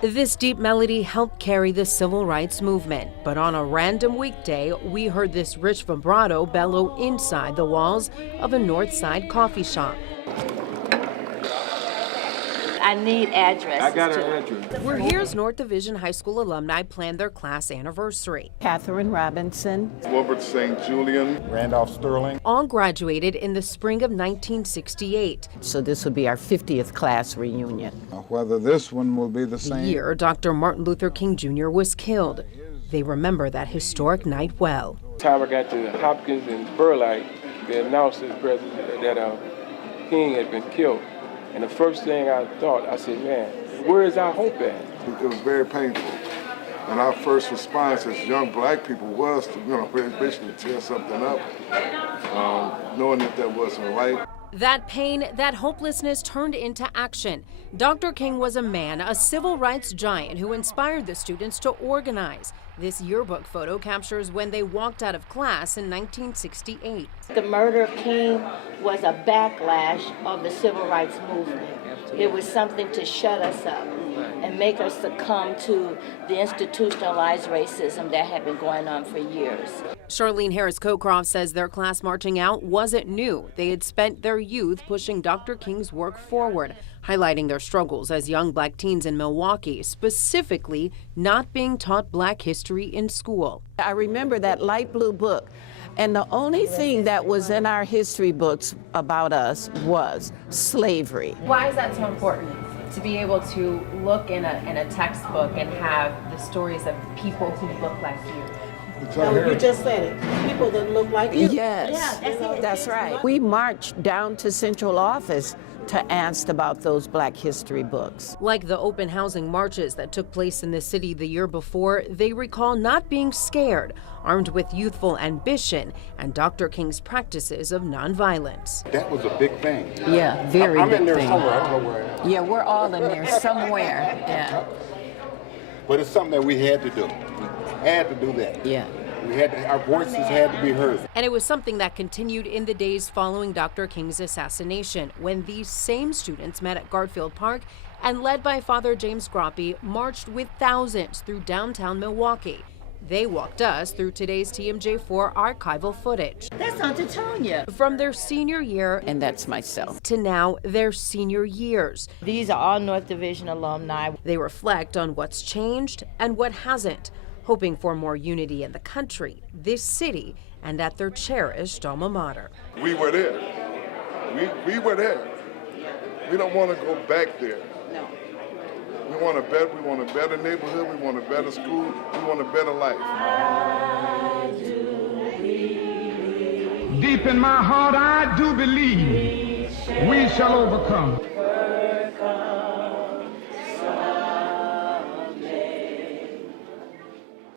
This deep melody helped carry the civil rights movement, but on a random weekday, we heard this rich vibrato bellow inside the walls of a North Side coffee shop. I need addresses. I got her address. We're here as North Division High School alumni plan their class anniversary. Catherine Robinson, Wilbert St. Julian, Randolph Sterling. All graduated in the spring of 1968. so this will be our 50th class reunion. Whether this one will be the The same. year Dr. Martin Luther King Jr. was killed. They remember that historic night well. Time I got to Hopkins and Burleigh, they announced to the president that King had been killed. And the first thing I thought, I said, man, where is our hope at? It was very painful. And our first response as young black people was to, basically tear something up, knowing that wasn't right. That pain, that hopelessness turned into action. Dr. King was a man, a civil rights giant who inspired the students to organize. This yearbook photo captures when they walked out of class in 1968. The murder of King was a backlash of the civil rights movement. It was something to shut us up and make us succumb to the institutionalized racism that had been going on for years. Charlene Harris-Cocroft says their class marching out wasn't new. They had spent their youth pushing Dr. King's work forward, highlighting their struggles as young black teens in Milwaukee, specifically not being taught black history in school. I remember that light blue book, and the only thing that was in our history books about us was slavery. Why is that so important? To be able to look in a textbook and have the stories of people who look like you. No, you just said it. People that look like you. Yes, Yeah, that's right. We marched down to central office to ask about those black history books. Like the open housing marches that took place in the city the year before, they recall not being scared, armed with youthful ambition and Dr. King's practices of nonviolence. That was a big thing. Yeah, very I'm big in there thing. somewhere. I don't know where I am. Yeah, we're all in there somewhere. Yeah, But it's something that we had to do. We had to do that. yeah. We had to, our voices had to be heard. And it was something that continued in the days following Dr. King's assassination, when these same students met at Garfield Park and, led by Father James Groppe, marched with thousands through downtown Milwaukee. They walked us through today's TMJ4 archival footage. That's Aunt Titonia. From their senior year And that's myself. to now their senior years. These are all North Division alumni. They reflect on what's changed and what hasn't, hoping for more unity in the country, this city, and at their cherished alma mater. We were there. We were there. We don't want to go back there. No. We want a better neighborhood, we want a better school, we want a better life. Deep in my heart, I do believe we shall overcome.